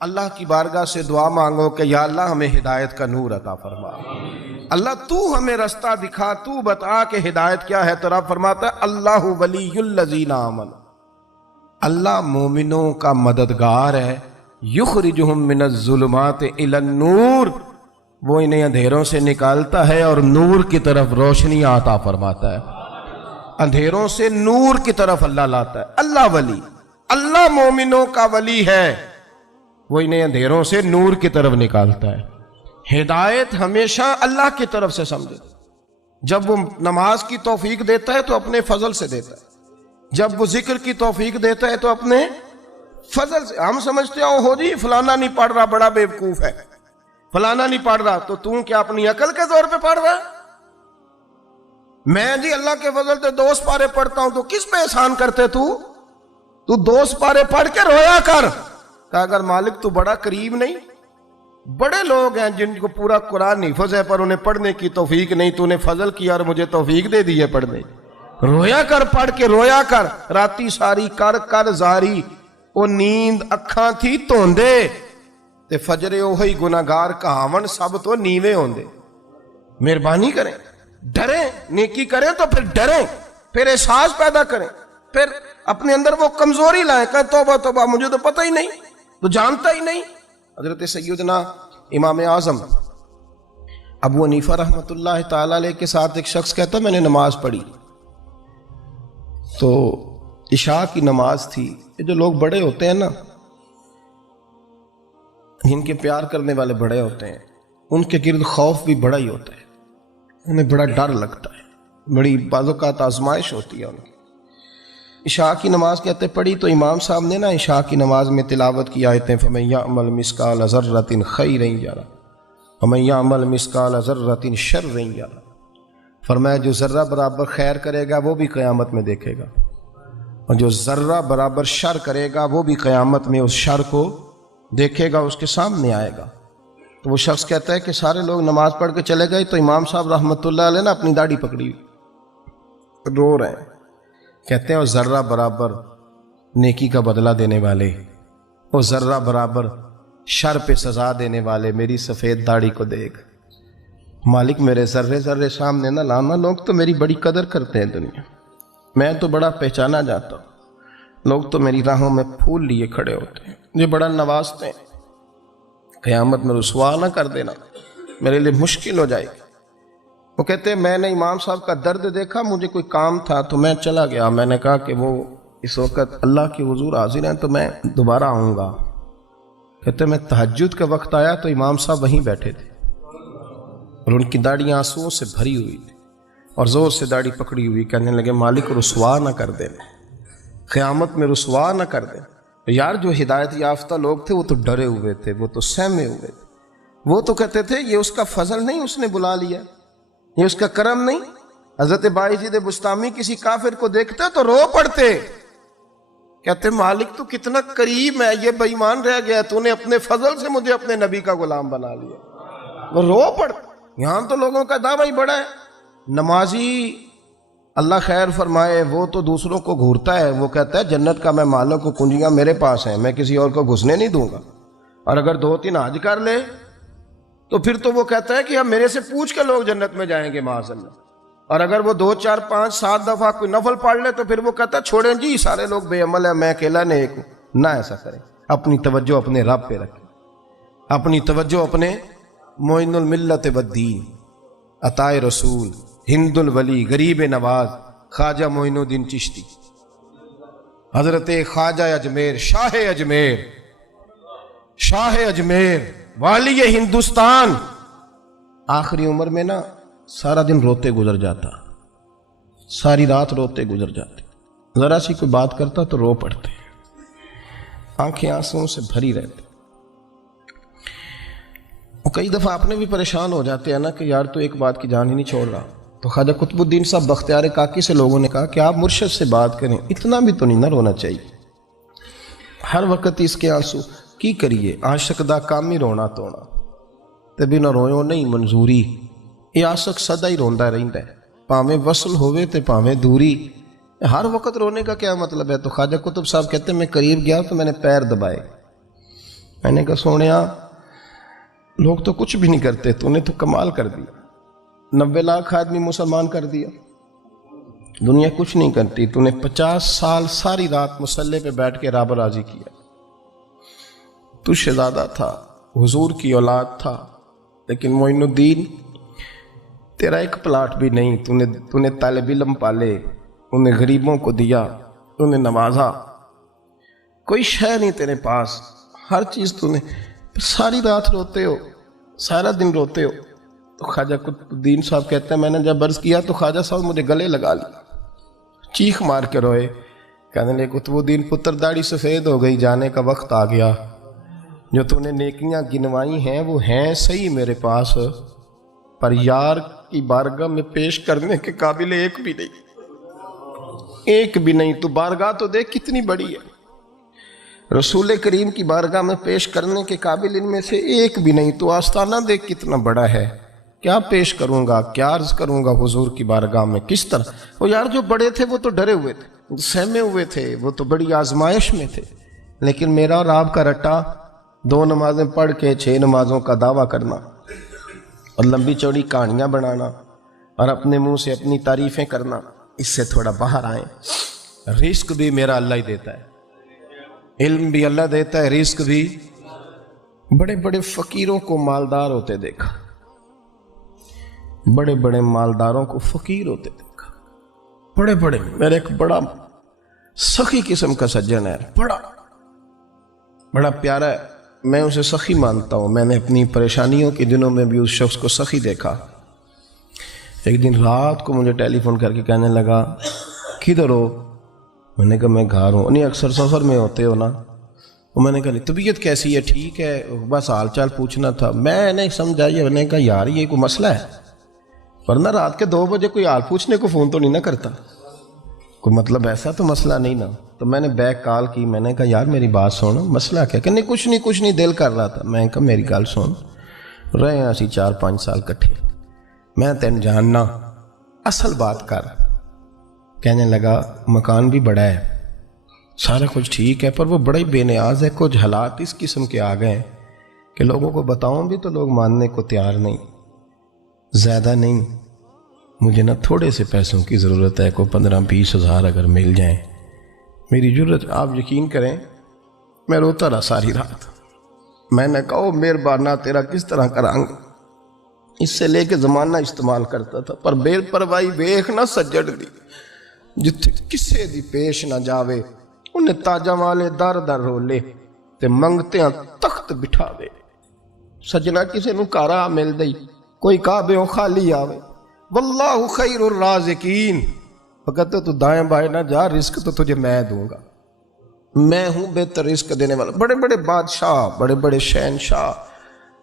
اللہ کی بارگاہ سے دعا مانگو کہ یا اللہ ہمیں ہدایت کا نور عطا فرما، اللہ تو ہمیں رستہ دکھا، تو بتا کہ ہدایت کیا ہے۔ تو رب فرماتا ہے اللہ ولی الذین آمنوا، اللہ مومنوں کا مددگار ہے، یخرجہم من الظلمات الی النور، وہ انہیں اندھیروں سے نکالتا ہے اور نور کی طرف روشنی عطا فرماتا ہے۔ اندھیروں سے نور کی طرف اللہ لاتا ہے۔ اللہ ولی، اللہ مومنوں کا ولی ہے، وہ انہیں اندھیروں سے نور کی طرف نکالتا ہے۔ ہدایت ہمیشہ اللہ کی طرف سے سمجھے، جب وہ نماز کی توفیق دیتا ہے تو اپنے فضل سے دیتا ہے، جب وہ ذکر کی توفیق دیتا ہے تو اپنے فضل سے۔ ہم سمجھتے ہیں ہو جی فلانا نہیں پڑھ رہا بڑا بیوقوف ہے، فلانا نہیں پڑھ رہا، تو کیا اپنی عقل کے زور پہ پڑھ رہا ہے؟ میں جی اللہ کے فضل سے 2 پارے پڑھتا ہوں، تو کس پہ احسان کرتے تو 2 پارے پڑھ کے رویا کر کہ اگر مالک تو بڑا قریب نہیں۔ بڑے لوگ ہیں جن کو پورا قرآن حفظ ہے پر انہیں پڑھنے کی توفیق نہیں، تو انہیں فضل کیا اور مجھے توفیق دے دی ہے پڑھنے۔ رویا کر، پڑھ کے رویا کر، راتی ساری کر کر زاری، او نیند اکھاں تھی توندے تے فجرے اوہی گناہگار کہاون سب تو نیوے ہوندے۔ مہربانی کریں، ڈریں، نیکی کریں تو پھر ڈریں، پھر احساس پیدا کریں، پھر اپنے اندر وہ کمزوری لائیں کہ توبہ توبہ مجھے تو پتہ ہی نہیں، تو جانتا ہی نہیں۔ حضرت سیدنا امام اعظم ابو حنیفہ رحمۃ اللہ تعالی علیہ کے ساتھ ایک شخص کہتا میں نے نماز پڑھی، تو عشاء کی نماز تھی۔ یہ جو لوگ بڑے ہوتے ہیں نا، جن کے پیار کرنے والے بڑے ہوتے ہیں، ان کے گرد خوف بھی بڑا ہی ہوتا ہے، انہیں بڑا ڈر لگتا ہے، بڑی بعض اوقات آزمائش ہوتی ہے ان کی۔ عشاء کی نماز کہتے پڑھی تو امام صاحب نے نا عشاء کی نماز میں تلاوت کی آیتیں فَمَن يَعْمَلْ مِثْقَالَ ذَرَّةٍ خَيْرًا يَرَهُ وَمَن يَعْمَلْ مِثْقَالَ ذَرَّةٍ شَرًّا يَرَهُ، فرمایا جو ذرہ برابر خیر کرے گا وہ بھی قیامت میں دیکھے گا، اور جو ذرہ برابر شر کرے گا وہ بھی قیامت میں اس شر کو دیکھے گا، اس کے سامنے آئے گا۔ تو وہ شخص کہتا ہے کہ سارے لوگ نماز پڑھ کے چلے گئے تو امام صاحب رحمۃ اللہ علیہ نے اپنی داڑھی پکڑی، رو رہے ہیں، کہتے ہیں وہ ذرہ برابر نیکی کا بدلہ دینے والے، وہ ذرہ برابر شر پہ سزا دینے والے میری سفید داڑھی کو دیکھ، مالک میرے ذرے ذرے سامنے نہ لانا، لوگ تو میری بڑی قدر کرتے ہیں دنیا، میں تو بڑا پہچانا جاتا ہوں، لوگ تو میری راہوں میں پھول لیے کھڑے ہوتے ہیں، مجھے بڑا نوازتے ہیں، قیامت میں رسوا نہ کر دینا، میرے لیے مشکل ہو جائے گی۔ وہ کہتے ہیں میں نے امام صاحب کا درد دیکھا، مجھے کوئی کام تھا تو میں چلا گیا، میں نے کہا کہ وہ اس وقت اللہ کے حضور حاضر ہیں تو میں دوبارہ آؤں گا۔ کہتے ہیں میں تہجد کا وقت آیا تو امام صاحب وہیں بیٹھے تھے اور ان کی داڑیاں آنسوؤں سے بھری ہوئی تھی اور زور سے داڑھی پکڑی ہوئی، کہنے لگے مالک رسوا نہ کر دیں، قیامت میں رسوا نہ کر دیں۔ یار جو ہدایت یافتہ لوگ تھے وہ تو ڈرے ہوئے تھے، وہ تو سہمے ہوئے تھے، وہ تو کہتے تھے یہ اس کا فضل نہیں، اس نے بلا لیا، یہ اس کا کرم نہیں۔ حضرت باعزید بستامی کسی کافر کو دیکھتے تو رو پڑتے، کہتے مالک تو کتنا قریب ہے، یہ بے ایمان رہ گیا، تو نے اپنے فضل سے مجھے اپنے نبی کا غلام بنا لیا، وہ رو پڑتے۔ یہاں تو لوگوں کا دعویٰ ہی بڑا ہے، نمازی اللہ خیر فرمائے وہ تو دوسروں کو گھورتا ہے، وہ کہتا ہے جنت کا میں مالک ہوں، کنجیاں میرے پاس ہیں، میں کسی اور کو گھسنے نہیں دوں گا، اور اگر 2-3 حج کر لے تو پھر تو وہ کہتا ہے کہ اب میرے سے پوچھ کے لوگ جنت میں جائیں گے معاذ اللہ، اور اگر وہ 2 4 5 7 دفعہ کوئی نفل پڑھ لے تو پھر وہ کہتا ہے چھوڑیں جی سارے لوگ بے عمل ہیں، میں اکیلا نیک ہوں۔ نہ ایسا کریں، اپنی توجہ اپنے رب پہ رکھیں، اپنی توجہ اپنے معین الملت والدین، عطائے رسول، ہند الولی، غریب نواز، خواجہ معین الدین چشتی، حضرت خواجہ اجمیر، شاہ اجمیر، شاہ اجمیر، والی ہندوستان، آخری عمر میں نا سارا دن روتے گزر جاتا، ساری رات روتے گزر جاتے، ذرا سی کوئی بات کرتا تو رو پڑتے، آنکھیں آنسوؤں سے بھری رہتی۔ کئی دفعہ اپنے بھی پریشان ہو جاتے ہیں نا کہ یار تو ایک بات کی جان ہی نہیں چھوڑ رہا، تو خواجہ قطب الدین صاحب بختیار کاکی سے لوگوں نے کہا کہ آپ مرشد سے بات کریں، اتنا بھی تو نہیں نہ رونا چاہیے، ہر وقت اس کے آنسو کی کریے، عاشق دا کام ہی رونا تونا تے بنا رویوں نہیں منظوری، یہ عاشق سدا ہی روندا رہندا ہے، پاویں وصل ہوئے تے پاویں دوری، ہر وقت رونے کا کیا مطلب ہے؟ تو خواجہ قطب صاحب کہتے ہیں میں قریب گیا تو میں نے پیر دبائے، میں نے کہا سونیا لوگ تو کچھ بھی نہیں کرتے، تو نے تو کمال کر دیا، 90 لاکھ آدمی مسلمان کر دیا، دنیا کچھ نہیں کرتی، تو نے 50 سال ساری رات مصلے پہ بیٹھ کے رب راضی کیا، تو شہزادہ تھا، حضور کی اولاد تھا، لیکن معین الدین تیرا ایک پلاٹ بھی نہیں، تو نے طالب علم پالے، انہیں غریبوں کو دیا، انہیں نوازا، کوئی شے نہیں تیرے پاس، ہر چیز تو نے، ساری رات روتے ہو، سارا دن روتے ہو۔ تو خواجہ قطب الدین صاحب کہتے ہیں میں نے جب عرض کیا تو خواجہ صاحب مجھے گلے لگا لیا، چیخ مار کے روئے، کہنے لگے قطب الدین پتر داڑھی سفید ہو گئی، جانے کا وقت آ گیا، جو تو نے نیکیاں گنوائی ہیں وہ ہیں صحیح میرے پاس، پر یار کی بارگاہ میں پیش کرنے کے قابل ایک بھی نہیں، ایک بھی نہیں۔ تو بارگاہ تو دیکھ کتنی بڑی ہے، رسول کریم کی بارگاہ میں پیش کرنے کے قابل ان میں سے ایک بھی نہیں، تو آستانہ دیکھ کتنا بڑا ہے، کیا پیش کروں گا، کیا عرض کروں گا حضور کی بارگاہ میں، کس طرح؟ وہ یار جو بڑے تھے وہ تو ڈرے ہوئے تھے، سہمے ہوئے تھے، وہ تو بڑی آزمائش میں تھے، لیکن میرا اور آپ کا رٹا 2 نمازیں پڑھ کے 6 نمازوں کا دعویٰ کرنا اور لمبی چوڑی کہانیاں بنانا اور اپنے منہ سے اپنی تعریفیں کرنا، اس سے تھوڑا باہر آئیں۔ رزق بھی میرا اللہ ہی دیتا ہے، علم بھی اللہ دیتا ہے، رزق بھی۔ بڑے بڑے فقیروں کو مالدار ہوتے دیکھا، بڑے بڑے مالداروں کو فقیر ہوتے دیکھا، بڑے بڑے، میرے ایک بڑا سخی قسم کا سجن ہے، بڑا پیارا ہے، میں اسے سخی مانتا ہوں، میں نے اپنی پریشانیوں کے دنوں میں بھی اس شخص کو سخی دیکھا۔ ایک دن رات کو مجھے ٹیلی فون کر کے کہنے لگا کدھر ہو؟ میں نے کہا میں گھر ہوں۔ نہیں اکثر سفر میں ہوتے ہو نا؟ وہ میں نے کہا طبیعت کیسی ہے؟ ٹھیک ہے، بس حال چال پوچھنا تھا۔ میں نے سمجھا، میں نے کہا یار یہ کوئی مسئلہ ہے، ورنہ رات کے 2 بجے کوئی حال پوچھنے کو فون تو نہیں نہ کرتا، کوئی مطلب ایسا تو مسئلہ نہیں نا۔ تو میں نے بیک کال کی، میں نے کہا یار میری بات سن، مسئلہ کیا؟ کہ نہیں کچھ نہیں دل کر رہا تھا۔ میں نے کہا میری گل سن، رہے ہیں اسی 4-5 سال کٹھے، میں تین جاننا، اصل بات کر۔ کہنے لگا مکان بھی بڑا ہے، سارا کچھ ٹھیک ہے، پر وہ بڑا ہی بے نیاز ہے، کچھ حالات اس قسم کے آ گئے کہ لوگوں کو بتاؤں بھی تو لوگ ماننے کو تیار نہیں، زیادہ نہیں، مجھے نا تھوڑے سے پیسوں کی ضرورت ہے، کوئی 15-20 ہزار اگر مل جائیں میری ضرورت۔ آپ یقین کریں میں روتا رہا ساری رات۔ میں نے کہا مہربانہ تیرا کس طرح کرانگا، اس سے لے کے زمانہ استعمال کرتا تھا، پر بے پرواہی ویخ نہ سجڑ دی، جتھے کسے دی پیش نہ جاوے، انہیں تاجاں والے در در رولے تے منگتیاں تخت بٹھاوے۔ سجنا کسے نو کارا مل دئی، کوئی کعبے خالی آوے، واللہ خیر الرازقین، فقط تو دائیں بائیں نہ جا، رزق تو تجھے میں دوں گا، میں ہوں بہتر رزق دینے والا۔ بڑے بڑے بادشاہ، بڑے بڑے شہنشاہ،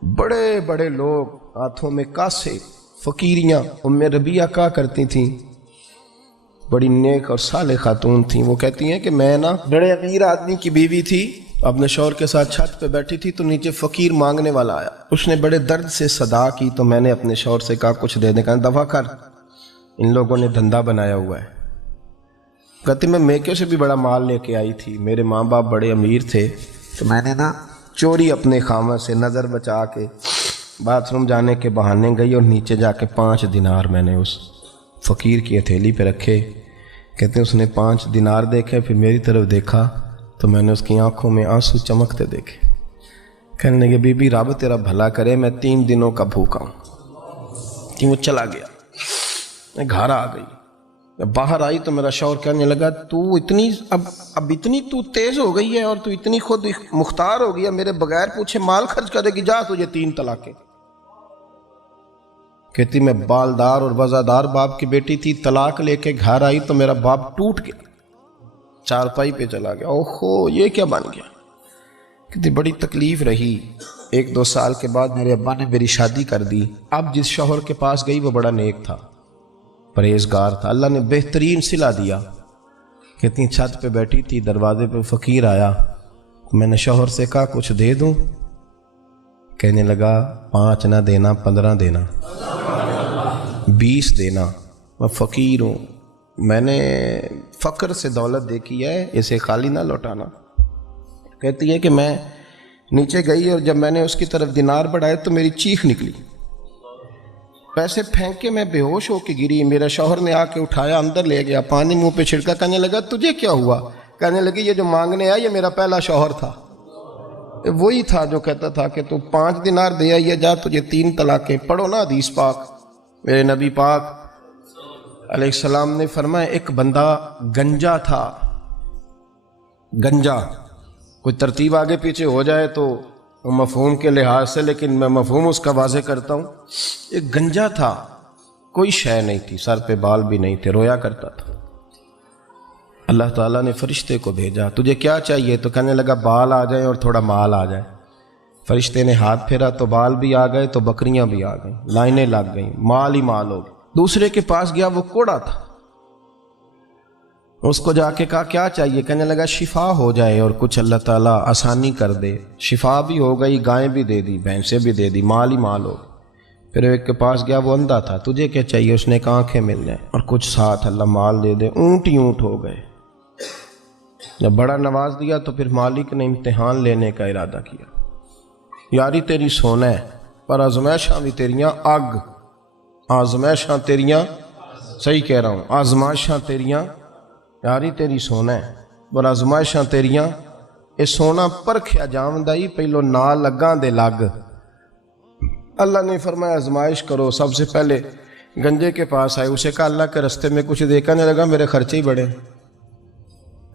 بڑے بڑے لوگ، ہاتھوں میں کاسے، فقیریاں۔ ام ربیعہ کہا کرتی تھیں، بڑی نیک اور صالح خاتون تھیں، وہ کہتی ہیں کہ میں نا بڑے امیر آدمی کی بیوی تھی، اپنے شوہر کے ساتھ چھت پہ بیٹھی تھی تو نیچے فقیر مانگنے والا آیا، اس نے بڑے درد سے صدا کی تو میں نے اپنے شوہر سے کہا کچھ دے دیں، کہا دفع کر، ان لوگوں نے دھندا بنایا ہوا ہے۔ کہتی میں میکے سے بھی بڑا مال لے کے آئی تھی، میرے ماں باپ بڑے امیر تھے، تو میں نے نا چوری اپنے خامہ سے نظر بچا کے باتھ روم جانے کے بہانے گئی اور نیچے جا کے 5 دینار میں نے اس فقیر کی ہتھیلی پہ رکھے۔ کہتے ہیں اس نے 5 دینار دیکھے، پھر میری طرف دیکھا تو میں نے اس کی آنکھوں میں آنسو چمکتے دیکھے۔ کہنے لگے بی بی رب تیرا بھلا کرے، میں 3 دنوں کا بھوکا ہوں۔ کہ وہ چلا گیا، میں گھر آ گئی، باہر آئی تو میرا شوہر کہنے لگا تو اتنی اب اتنی تو تیز ہو گئی ہے اور تو اتنی خود مختار ہو گئی ہے، میرے بغیر پوچھے مال خرچ کرے گی، جا تجھے 3 طلاقیں۔ کہتی میں بالدار اور وزادار باپ کی بیٹی تھی، طلاق لے کے گھر آئی تو میرا باپ ٹوٹ گیا، چارپائی پہ چلا گیا، اوہو یہ کیا بن گیا۔ کہتی بڑی تکلیف رہی، 1-2 سال کے بعد میرے ابا نے میری شادی کر دی۔ اب جس شوہر کے پاس گئی وہ بڑا نیک تھا، پرہیزگار تھا، اللہ نے بہترین صلہ دیا۔ کہتی چھت پہ بیٹھی تھی، دروازے پہ فقیر آیا، میں نے شوہر سے کہا کچھ دے دوں؟ کہنے لگا 5 نہ دینا، 15 دینا، 20 دینا، میں فقیر ہوں، میں نے فقر سے دولت دیکھی ہے، اسے خالی نہ لوٹانا۔ کہتی ہے کہ میں نیچے گئی اور جب میں نے اس کی طرف دینار بڑھائے تو میری چیخ نکلی، پیسے پھینک کے میں بے ہوش ہو کے گری۔ میرا شوہر نے آ کے اٹھایا، اندر لے گیا، پانی منہ پہ چھڑکا، کہنے لگا تجھے کیا ہوا؟ کہنے لگی یہ جو مانگنے آیا یہ میرا پہلا شوہر تھا، وہی تھا جو کہتا تھا کہ تو 5 دینار دے آئیے جا، تجھے 3 طلاقیں۔ پڑھو نا حدیث پاک۔ میرے نبی پاک علیہ السلام نے فرمایا ایک بندہ گنجا تھا، گنجا، کوئی ترتیب آگے پیچھے ہو جائے تو مفہوم کے لحاظ سے، لیکن میں مفہوم اس کا واضح کرتا ہوں۔ ایک گنجا تھا، کوئی شے نہیں تھی، سر پہ بال بھی نہیں تھے، رویا کرتا تھا۔ اللہ تعالیٰ نے فرشتے کو بھیجا، تجھے کیا چاہیے؟ تو کہنے لگا بال آ جائیں اور تھوڑا مال آ جائے۔ فرشتے نے ہاتھ پھیرا تو بال بھی آ گئے تو بکریاں بھی آ گئیں، لائنیں لگ گئیں، مال ہی مال ہو گئے۔ دوسرے کے پاس گیا، وہ کوڑا تھا، اس کو جا کے کہا کیا چاہیے؟ کہنے لگا شفا ہو جائے اور کچھ اللہ تعالیٰ آسانی کر دے۔ شفا بھی ہو گئی، گائیں بھی دے دی، بھینسیں بھی دے دی، مال ہی مال ہو گئے۔ پھر ایک کے پاس گیا، وہ اندھا تھا، تجھے کیا چاہیے؟ اس نے کہا آنکھیں مل جائیں اور کچھ ساتھ اللہ مال دے دے۔ اونٹ ہی اونٹ ہو گئے۔ جب بڑا نواز دیا تو پھر مالک نے امتحان لینے کا ارادہ کیا، یاری تیری سونا ہے پر آزمائشاں بھی تیریاں اگ، آزمائشاں تیریاں، صحیح کہہ رہا ہوں، آزمائشاں تیریاں، یاری تیری سونا ہے پر آزمائشاں تیریاں، اے سونا پرکھیا جاوندائی پہلو نہ لگاں دے لگ۔ اللہ نے فرمایا آزمائش کرو۔ سب سے پہلے گنجے کے پاس آئے، اسے کہا اللہ کے رستے میں کچھ دے، کہنے لگا میرے خرچے ہی بڑے،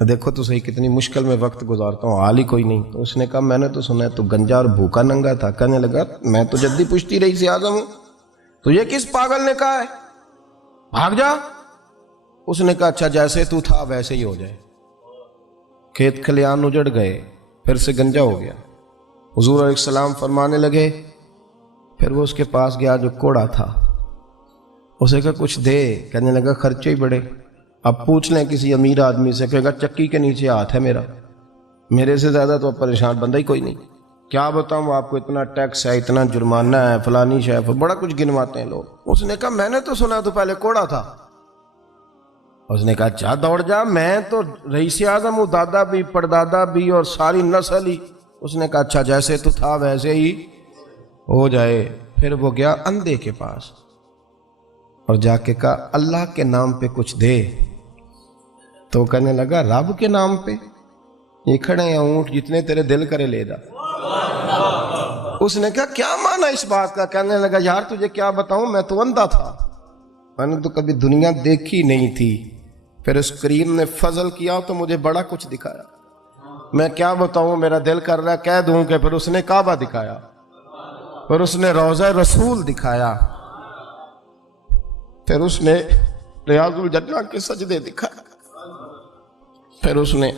دیکھو تو صحیح کتنی مشکل میں وقت گزارتا ہوں، حال ہی کوئی نہیں۔ تو اس نے کہا میں نے تو سنا ہے تو گنجا اور بھوکا ننگا تھا۔ کہنے لگا میں تو جدی پشتی رئیس اعظم ہوں، تو یہ کس پاگل نے کہا ہے بھاگ جا؟ اس نے کہا اچھا جیسے تو تھا ویسے ہی ہو جائے۔ کھیت کھلیان اجڑ گئے، پھر سے گنجا ہو گیا۔ حضور علیہ السلام فرمانے لگے، پھر وہ اس کے پاس گیا جو کوڑا تھا، اسے کہا کچھ دے، کہنے لگا خرچے ہی بڑے۔ اب پوچھ لیں کسی امیر آدمی سے، کہے گا چکی کے نیچے ہاتھ ہے میرا، میرے سے زیادہ تو پریشان بندہ ہی کوئی نہیں، کیا بتاؤں آپ کو، اتنا ٹیکس ہے، اتنا جرمانہ ہے، فلانی شے، بڑا کچھ گنواتے ہیں لوگ۔ اس نے کہا میں نے تو سنا تو پہلے کوڑا تھا۔ اس نے کہا اچھا دوڑ جا، میں تو رئیس اعظم ہوں، دادا بھی پردادا بھی اور ساری نسل ہی۔ اس نے کہا اچھا جیسے تو تھا ویسے ہی ہو جائے۔ پھر وہ گیا اندھے کے پاس اور جا کے کہا اللہ کے نام پہ کچھ دے۔ تو کہنے لگا رب کے نام پہ؟ یہ کھڑے ہیں اونٹ، جتنے تیرے دل کرے لے جا۔ اس نے کہا کیا معنی اس بات کا؟ کہنے لگا یار تجھے کیا بتاؤں، میں تو اندھا تھا، میں نے تو کبھی دنیا دیکھی نہیں تھی، پھر اس کریم نے فضل کیا تو مجھے بڑا کچھ دکھایا، میں کیا بتاؤں، میرا دل کر رہا ہے کہہ دوں کہ پھر اس نے کعبہ دکھایا، پھر اس نے روضہ رسول دکھایا، پھر اس نے ریاض الجنہ کے سجدے دکھایا، پھر اس نے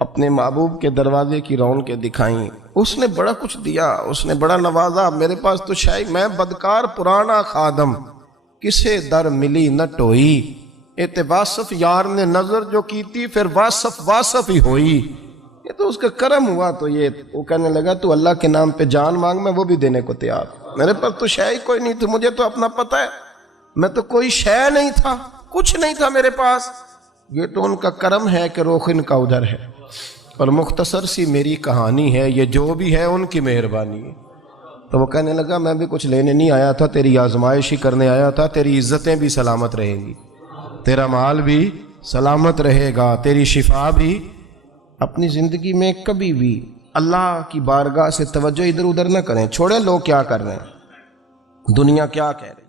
اپنے محبوب کے دروازے کی رونقیں دکھائیں۔ اس نے بڑا کچھ دیا، اس نے بڑا نوازا۔ میرے پاس تو شاید میں بدکار پرانا خادم، کسے در ملی نہ ٹوئی، اے واصف یار نے نظر جو کی تھی پھر واصف ہی ہوئی۔ یہ تو اس کا کرم ہوا۔ تو یہ وہ کہنے لگا تو اللہ کے نام پہ جان مانگ، میں وہ بھی دینے کو تیار، میرے پاس تو شے ہی کوئی نہیں تھی، مجھے تو اپنا پتہ ہے، میں تو کوئی شے نہیں تھا، کچھ نہیں تھا میرے پاس۔ یہ تو ان کا کرم ہے کہ رخ ان کا ادھر ہے، اور مختصر سی میری کہانی ہے، یہ جو بھی ہے ان کی مہربانی ہے۔ تو وہ کہنے لگا میں بھی کچھ لینے نہیں آیا تھا، تیری آزمائش ہی کرنے آیا تھا، تیری عزتیں بھی سلامت رہیں گی، تیرا مال بھی سلامت رہے گا، تیری شفا بھی۔ اپنی زندگی میں کبھی بھی اللہ کی بارگاہ سے توجہ ادھر ادھر نہ کریں، چھوڑیں لوگ کیا کر رہے ہیں، دنیا کیا کہہ رہے ہیں۔